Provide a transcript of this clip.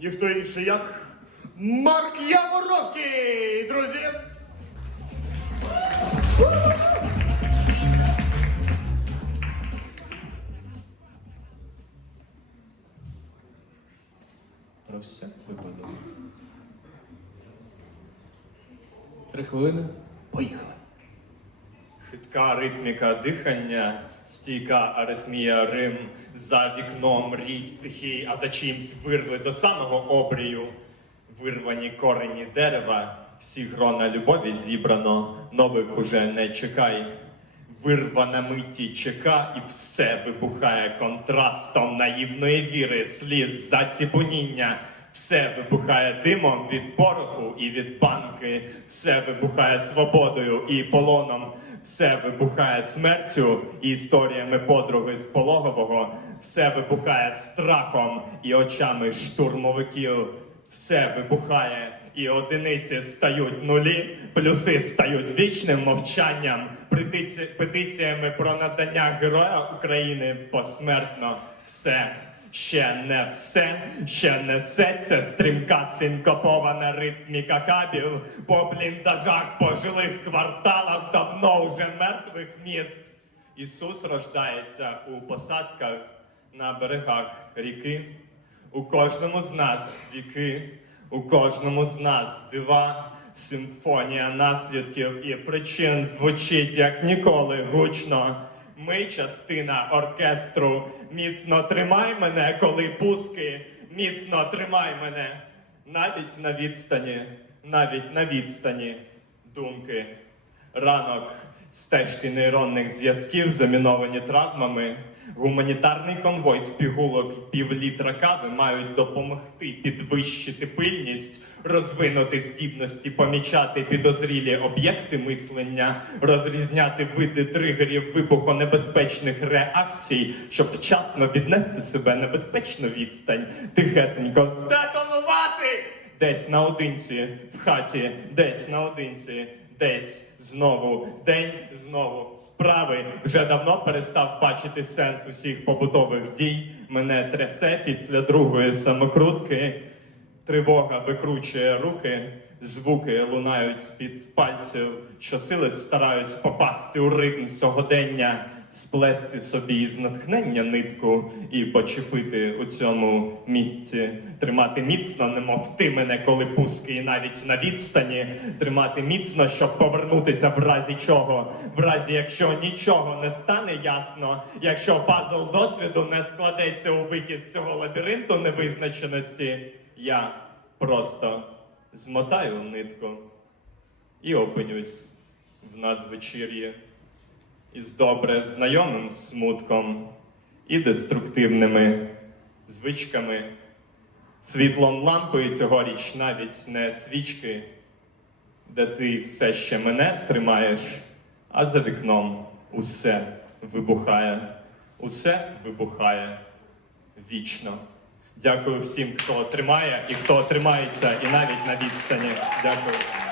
ніхто інший як Марк Яворовський, друзі. Про все випадок. Три хвилини. Поїхали. Хитка ритміка дихання, стійка аритмія Рим, за вікном рій стихій, а за чимсь вирви до самого обрію. Вирвані корені дерева, всі грона любові зібрано, нових уже не чекай. Вирвана миті чека, і все вибухає контрастом наївної віри, сліз, заціпоніння. Все вибухає димом від пороху і від банки, все вибухає свободою і полоном, все вибухає смертю і історіями подруги з пологового, все вибухає страхом і очами штурмовиків. Все вибухає, і одиниці стають нулі, плюси стають вічним мовчанням, петиці... петиціями про надання Героя України посмертно. Все ще не все, ще несеться стрімка синкопована ритміка кабів по бліндажах, по жилих кварталах давно вже мертвих міст. Ісус рождається у посадках на берегах ріки. У кожному з нас віки, у кожному з нас дива, симфонія наслідків і причин звучить як ніколи гучно. Ми частина оркестру. Міцно тримай мене, коли пуски. Міцно тримай мене. Навіть на відстані, навіть на відстані думки. Ранок стежки нейронних зв'язків, заміновані травмами. Гуманітарний конвой з пігулок півлітра кави мають допомогти підвищити пильність, розвинути здібності, помічати підозрілі об'єкти мислення, розрізняти види тригерів вибухонебезпечних реакцій, щоб вчасно віднести себе на безпечну відстань, тихесенько здетонувати десь наодинці в хаті, десь наодинці. Десь знову день, знову справи. Вже давно перестав бачити сенс усіх побутових дій. Мене трясе після другої самокрутки. Тривога викручує руки, звуки лунають з-під пальців, щосили стараюсь попасти у ритм сьогодення, сплести собі з натхнення нитку і почепити у цьому місці, тримати міцно, немов ти мене, коли пуски, і навіть на відстані, тримати міцно, щоб повернутися в разі чого, в разі якщо нічого не стане ясно, якщо пазл досвіду не складеться у вихід з цього лабіринту невизначеності. Я просто змотаю нитку і опинюсь в надвечір'ї із добре знайомим смутком і деструктивними звичками. Світлом лампи цьогоріч навіть не свічки, де ти все ще мене тримаєш, а за вікном усе вибухає, усе вибухає вічно. Дякую всім, хто тримає і хто тримається, і навіть на відстані. Дякую.